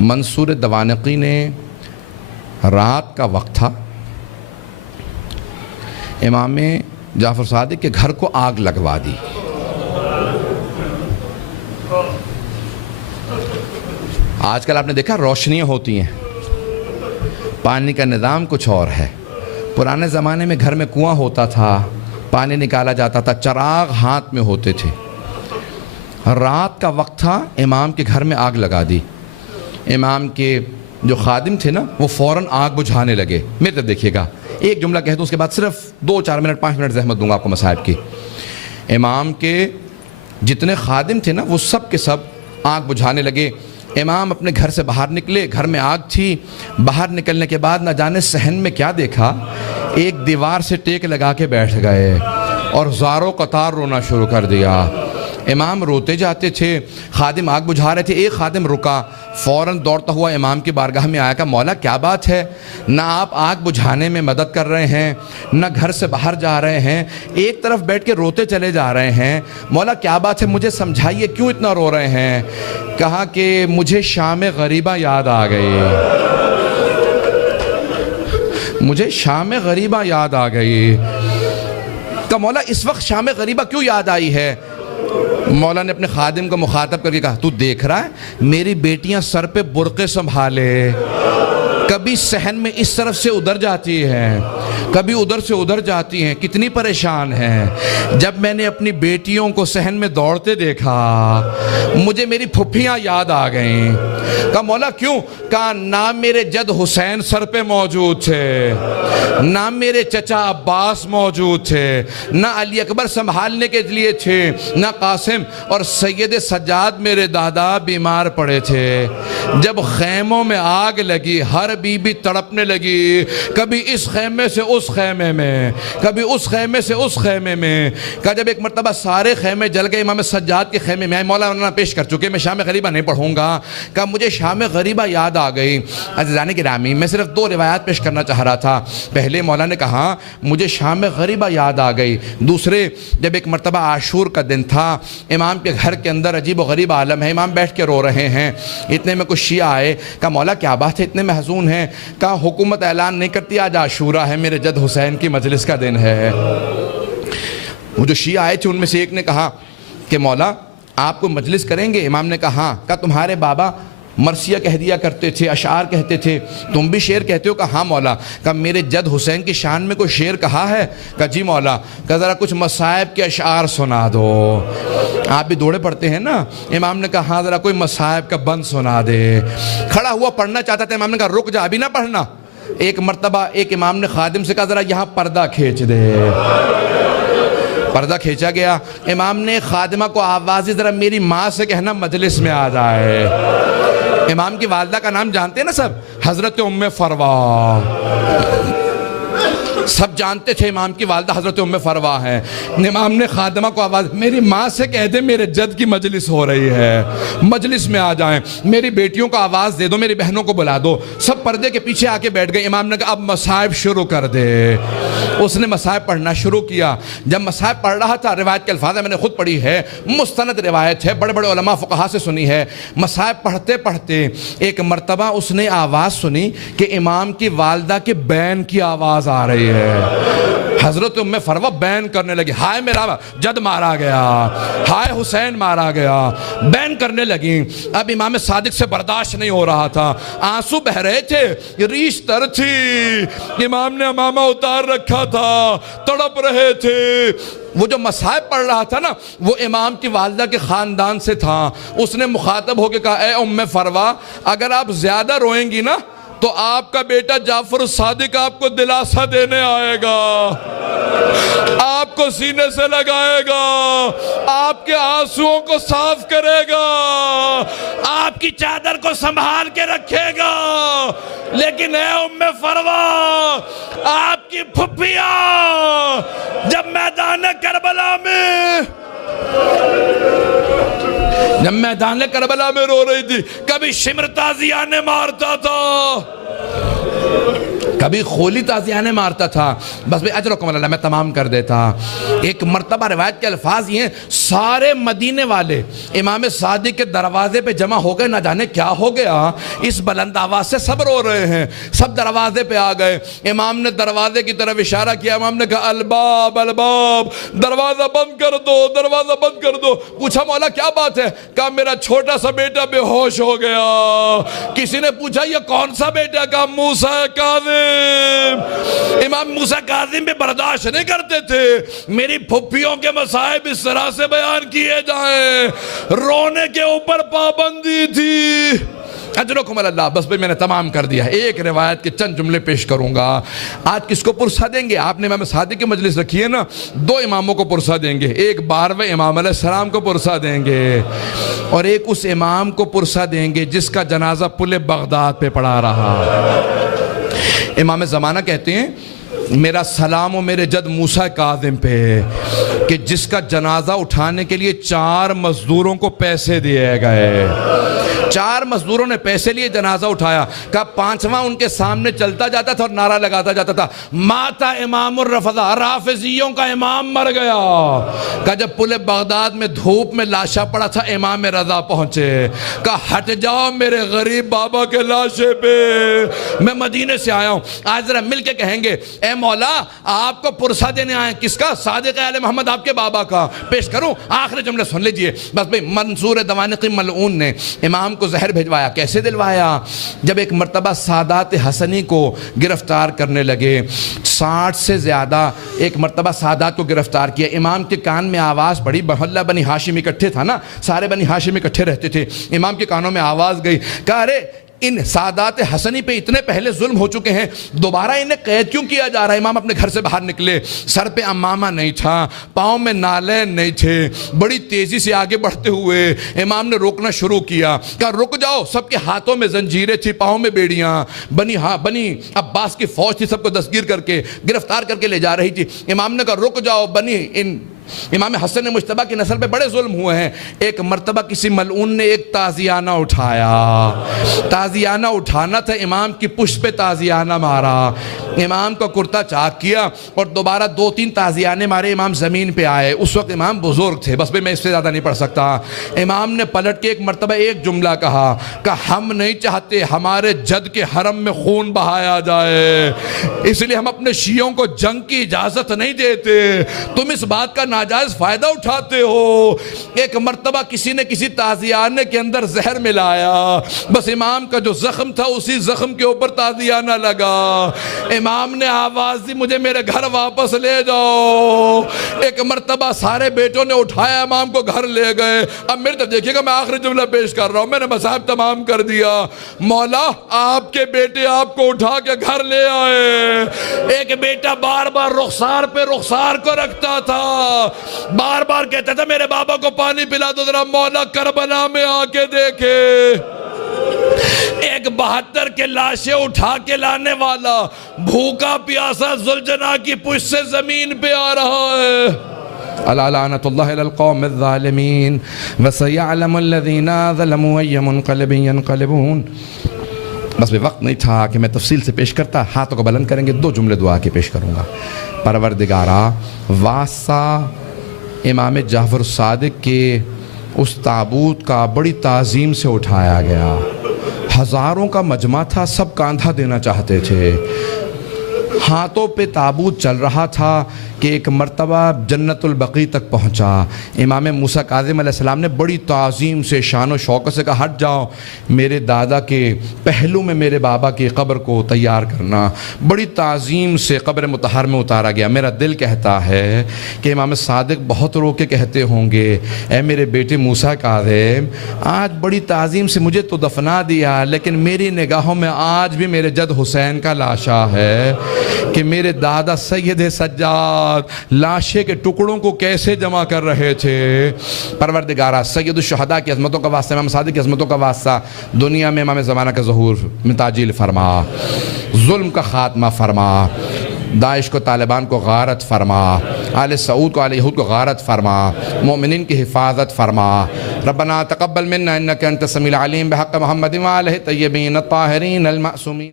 منصور دوانقی نے رات کا وقت تھا، امام جعفر صادق کے گھر کو آگ لگوا دی۔ آج کل آپ نے دیکھا روشنیاں ہوتی ہیں، پانی کا نظام کچھ اور ہے۔ پرانے زمانے میں گھر میں کنواں ہوتا تھا، پانی نکالا جاتا تھا، چراغ ہاتھ میں ہوتے تھے۔ رات کا وقت تھا، امام کے گھر میں آگ لگا دی۔ امام کے جو خادم تھے نا، وہ فوراً آگ بجھانے لگے۔ میرے طرف دیکھیے گا، ایک جملہ کہہ دوں، اس کے بعد صرف 2-4 منٹ 5 منٹ زحمت دوں گا آپ کو مصائب کی۔ امام کے جتنے خادم تھے نا، وہ سب کے سب آگ بجھانے لگے۔ امام اپنے گھر سے باہر نکلے، گھر میں آگ تھی۔ باہر نکلنے کے بعد نہ جانے صحن میں کیا دیکھا، ایک دیوار سے ٹیک لگا کے بیٹھ گئے اور زاروں قطار رونا شروع کر دیا۔ امام روتے جاتے تھے، خادم آگ بجھا رہے تھے۔ ایک خادم رکا، فوراً دوڑتا ہوا امام کی بارگاہ میں آیا، کہا مولا کیا بات ہے، نہ آپ آگ بجھانے میں مدد کر رہے ہیں، نہ گھر سے باہر جا رہے ہیں، ایک طرف بیٹھ کے روتے چلے جا رہے ہیں، مولا کیا بات ہے، مجھے سمجھائیے کیوں اتنا رو رہے ہیں۔ کہا کہ مجھے شام غریبہ یاد آ گئی، مجھے شام غریبہ یاد آ گئی۔ کہا مولا اس وقت شام غریبہ کیوں یاد آئی ہے؟ مولا نے اپنے خادم کو مخاطب کر کے کہا، تو دیکھ رہا ہے میری بیٹیاں سر پہ برقعے سنبھالے، کبھی صحن میں اس طرف سے ادھر جاتی ہیں، کبھی ادھر سے ادھر جاتی ہیں، کتنی پریشان ہیں۔ جب میں نے اپنی بیٹیوں کو صحن میں دوڑتے دیکھا، مجھے میری پھپھیاں یاد آ گئیں۔ کہا مولا کیوں؟ کہا نہ میرے جد حسین سر پہ موجود تھے، نہ میرے چچا عباس موجود تھے، نہ علی اکبر سنبھالنے کے لیے تھے، نہ قاسم، اور سید سجاد میرے دادا بیمار پڑے تھے۔ جب خیموں میں آگ لگی، ہر بی بی تڑپنے لگی، کبھی اس خیمے سے اس خیمے میں، کبھی اس خیمے سے اس خیمے میں۔ کہا جب ایک مرتبہ سارے خیمے جل گئے، امام سجاد کے خیمے میں آئے، مولانا پیش کر چکے، میں شام غریبہ نہیں پڑھوں گا۔ کہا مجھے شام غریبہ یاد آ گئی۔ عزیزان گرامی، میں صرف 2 روایات پیش کرنا چاہ رہا تھا۔ پہلے مولا نے کہا مجھے شام غریبہ یاد آ گئی۔ دوسرے، جب ایک مرتبہ عاشور کا دن تھا، امام کے گھر کے اندر عجیب و غریب عالم ہے، امام بیٹھ کے رو رہے ہیں۔ اتنے میں کچھ شیعہ آئے، کہا مولا کیا بات ہے اتنے محزون ہیں؟ کہا حکومت اعلان نہیں کرتی آج عاشورہ ہے، میرے جد حسین کی مجلس کا دن ہے۔ وہ جو شیعہ آئے تھے ان میں سے ایک نے کہا کہ مولا آپ کو مجلس کریں گے؟ امام نے کہا ہاں۔ کہا تمہارے بابا مرثیہ کہہ دیا کرتے تھے، اشعار کہتے تھے، تم بھی شعر کہتے ہو؟ کہا ہاں مولا۔ کہا میرے جد حسین کی شان میں کوئی شعر کہا ہے؟ کہا جی مولا۔ کہا ذرا کچھ مصائب کے اشعار سنا دو، آپ بھی دوڑے پڑتے ہیں نا۔ امام نے کہا ہاں ذرا کوئی مصائب کا بند سنا دے۔ کھڑا ہوا پڑھنا چاہتا تھا، امام نے کہا رک جا، ابھی نہ پڑھنا۔ ایک مرتبہ ایک امام نے خادم سے کہا ذرا یہاں پردہ کھینچ دے۔ پردہ کھینچا گیا۔ امام نے خادمہ کو آوازی ذرا میری ماں سے کہنا مجلس میں آ جائے۔ امام کی والدہ کا نام جانتے ہیں نا سب، حضرت ام فروا، سب جانتے تھے امام کی والدہ حضرت ام فروا ہیں۔ امام نے خادمہ کو آواز، میری ماں سے کہہ دے میرے جد کی مجلس ہو رہی ہے، مجلس میں آ جائیں، میری بیٹیوں کو آواز دے دو، میری بہنوں کو بلا دو۔ سب پردے کے پیچھے آ کے بیٹھ گئے۔ امام نے کہا اب مصائب شروع کر دے۔ اس نے مصائب پڑھنا شروع کیا۔ جب مصائب پڑھ رہا تھا، روایت کے الفاظ میں نے خود پڑھی ہے، مستند روایت ہے، بڑے بڑے علماء فقہا سے سنی ہے۔ مصائب پڑھتے پڑھتے ایک مرتبہ اس نے آواز سنی کہ امام کی والدہ کے بین کی آواز آ رہی ہے۔ حضرت ام فروا بین کرنے لگی، ہائے میرا جد مارا گیا، ہائے حسین مارا گیا، بین کرنے لگی۔ اب امام صادق سے برداشت نہیں ہو رہا تھا، آنسو بہ رہے تھے، ریش تر تھی، امام نے امامہ اتار رکھا تھا، تڑپ رہے تھے۔ وہ جو مصائب پڑھ رہا تھا نا، وہ امام کی والدہ کے خاندان سے تھا۔ اس نے مخاطب ہو کے کہا اے ام فروا، اگر آپ زیادہ روئیں گی نا تو آپ کا بیٹا جعفر الصادق آپ کو دلاسا دینے آئے گا، آپ کو سینے سے لگائے گا، آپ کے آنسوؤں کو صاف کرے گا، آپ کی چادر کو سنبھال کے رکھے گا۔ لیکن اے ام فروا، آپ کی پھپھیاں جب میدان کربلا میں رو رہی تھی، کبھی شمر تازیانے مارتا تھا، کبھی خولی تازیانے مارتا تھا، بس بھئی اجرکم اللہ، میں تمام کر دیتا۔ ایک مرتبہ روایت کے الفاظ یہ ہیں، سارے مدینے والے امام صادق کے دروازے پہ جمع ہو گئے، نہ جانے کیا ہو گیا، اس بلند آواز سے سب رو رہے ہیں، سب دروازے پہ آ گئے۔ امام نے دروازے کی طرف اشارہ کیا، امام نے کہا الباب الباب، دروازہ بند کر دو، دروازہ بند کر دو۔ پوچھا مولا کیا بات ہے؟ کہا میرا چھوٹا سا بیٹا بے ہوش ہو گیا۔ کسی نے پوچھا یہ کون سا بیٹا؟ کہا موسیٰ کاظم۔ امام موسیٰ کاظم بھی برداشت نہیں کرتے تھے میری پھپھیوں کے مصائب اس طرح سے بیان کیے جائیں، رونے کے اوپر پابندی تھی۔ اجرکم اللہ، بس بھئی میں نے تمام کر دیا ہے۔ ایک روایت کے چند جملے پیش کروں گا۔ آج کس کو پرسہ دیں گے؟ آپ نے امام صادق کی مجلس رکھی ہے نا، دو اماموں کو پرسہ دیں گے، ایک 12ویں امام علیہ السلام کو پرسہ دیں گے، اور ایک اس امام کو پرسہ دیں گے جس کا جنازہ پل بغداد پہ پڑا رہا۔ امام زمانہ کہتے ہیں میرا سلام و میرے جد موسیٰ کاظم پہ، کہ جس کا جنازہ اٹھانے کے لیے 4 مزدوروں کو پیسے دیے گئے، 4 مزدوروں نے پیسے لیے، جنازہ اٹھایا۔ کہا 5واں ان کے سامنے چلتا جاتا تھا اور نعرہ لگاتا جاتا تھا، ماتا امام الرفضہ، رافضیوں کا امام مر گیا۔ کہا جب پل بغداد میں دھوپ میں لاشا پڑا تھا، امام رضا پہنچے، کہا ہٹ جاؤ میرے غریب بابا کے لاشے پہ، میں مدینے سے آیا ہوں، آج ذرا مل کے کہیں گے اے مولا آپ کو پرسہ دینے آئے، کس کا؟ صادق آل محمد آپ کے بابا کا۔ پیش کروں؟ آخری جملے سن لیجئے بس بھئی۔ منصور دوانقی ملعون نے امام کو زہر بھیجوایا۔ کیسے دلوایا؟ جب ایک مرتبہ سادات حسنی کو گرفتار کرنے لگے، 60 سے زیادہ ایک مرتبہ سادات کو گرفتار کیا، امام کے کان میں آواز پڑی، محلہ بنی ہاشم اکٹھے تھا نا، سارے بنی ہاشم اکٹھے رہتے تھے، امام کے کانوں میں آواز گئی، کہا ارے ان سادات حسنی پہ اتنے پہلے ظلم ہو چکے ہیں، دوبارہ انہیں قید کیوں کیا جا رہا ہے؟ امام اپنے گھر سے باہر نکلے، سر پہ امامہ نہیں تھا، پاؤں میں نالین نہیں تھے، بڑی تیزی سے آگے بڑھتے ہوئے امام نے روکنا شروع کیا، کہا رک جاؤ، سب کے ہاتھوں میں زنجیریں تھی، پاؤں میں بیڑیاں، بنی عباس کی فوج تھی، سب کو دستگیر کر کے گرفتار کر کے لے جا رہی تھی۔ امام نے کہا رک جاؤ، امام حسن مجتبیٰ کی نسل پہ بڑے ظلم ہوئے ہیں۔ ایک مرتبہ کسی ملعون نے ایک تازیانہ اٹھایا، تازیانہ اٹھانا تھا، امام کی پشت پہ تازیانہ مارا، امام کا کرتا چاک کیا اور دوبارہ 2-3 تازیانے مارے، امام زمین پہ آئے۔ اس وقت امام بزرگ تھے، بس میں اس سے زیادہ نہیں پڑھ سکتا۔ امام نے پلٹ کے ایک مرتبہ ایک جملہ کہا کہ ہم نہیں چاہتے ہمارے جد کے حرم میں خون بہایا جائے، اس لیے ہم اپنے شیعوں کو جنگ کی اجازت نہیں دیتے، تم اس بات کا ناجائز فائدہ اٹھاتے ہو۔ ایک مرتبہ کسی نے کسی تازیانے کے اندر زہر ملایا، بس امام کا جو زخم تھا اسی زخم کے اوپر تازیانہ لگا، امام نے آواز دی مجھے میرے گھر واپس لے جاؤ۔ ایک مرتبہ سارے بیٹوں نے اٹھایا، امام کو گھر لے گئے۔ اب میرے طرف دیکھیے گا، میں آخری جملہ پیش کر رہا ہوں، میں نے مصائب تمام کر دیا۔ مولا آپ کے بیٹے آپ کو اٹھا کے گھر لے آئے، ایک بیٹا بار بار رخسار پہ رخسار کو رکھتا تھا، بار بار کہتا تھا میرے بابا کو پانی پلا دو ذرا، مولا کربلا میں آ کے دیکھے۔ ایک 72 کے لاشیں اٹھا کے لانے والا بھوکا پیاسا ذوالجناح کی پشت سے زمین پہ آ رہا ہے۔ الا لعنت اللہ علی القوم الظالمین وسیعلم الذین ظلموا ای منقلب ینقلبون۔ بس وقت نہیں تھا کہ میں تفصیل سے پیش کرتا، ہاتھوں کو بلند کریں گے، 2 جملے دعا کے پیش کروں گا۔ پروردگارا، واسطہ امام جعفر صادق کے اس تابوت کا بڑی تعظیم سے اٹھایا گیا، ہزاروں کا مجمع تھا، سب کاندھا دینا چاہتے تھے، ہاتھوں پہ تابوت چل رہا تھا کہ ایک مرتبہ جنت البقیع تک پہنچا۔ امام موسیٰ کاظم علیہ السلام نے بڑی تعظیم سے شان و شوکت سے کہا ہٹ جاؤ، میرے دادا کے پہلو میں میرے بابا کی قبر کو تیار کرنا۔ بڑی تعظیم سے قبر مطہر میں اتارا گیا۔ میرا دل کہتا ہے کہ امام صادق بہت رو کے کہتے ہوں گے اے میرے بیٹے موسیٰ کاظم، آج بڑی تعظیم سے مجھے تو دفنا دیا، لیکن میری نگاہوں میں آج بھی میرے جد حسین کا لاشا ہے کہ میرے دادا سید سجاد لاشے کے ٹکڑوں کو کیسے جمع کر رہے تھے۔ پروردگارہ، سید الشہداء کی عظمتوں کا واسطہ، امام صادق کی عظمتوں کا واسطہ، دنیا میں امام زمانہ کا ظہور میں تعجیل فرما، ظلم کا خاتمہ فرما، داعش کو طالبان کو غارت فرما، آل سعود کو آل یہود کو غارت فرما، مومنین کی حفاظت فرما۔ ربنا تقبل منا انک انت السمیع العلیم بحق محمد وآلہ الطیبین الطاہرین المعصومین۔